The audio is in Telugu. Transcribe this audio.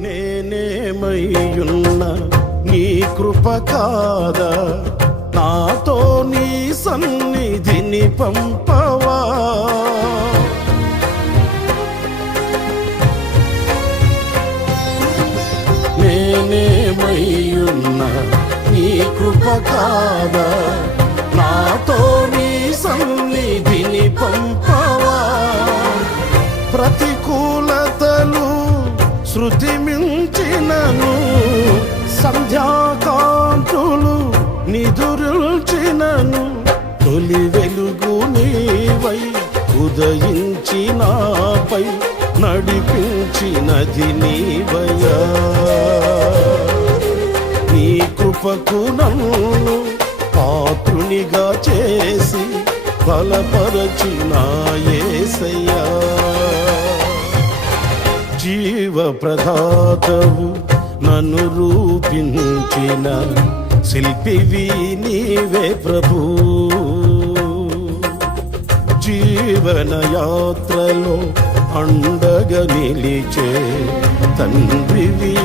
నేనేమయ్యున్న? నీ కృప కాదా? నాతో నీ సన్నిధిని పంపవా? నేనేమయ్యున్న? నీ కృప కాదా? నాతో నీ సన్నిధిని పంపవా? ప్రతికూలత శృతి మించినను సంధ్యాకాంతులు నిదురుల్చినను తొలి వెలుగు నీవై ఉదయించినాపై నడిపించినది నీవయ్యా. నీ కృపకు నన్ను పాత్రునిగా చేసి బలపరచినాయేసయ్య జీవ ప్రదాతవు నన్ను రూపించిన శిల్పివి నీవే ప్రభు. జీవన యాత్రలో అండగ నిలిచే తండ్రివి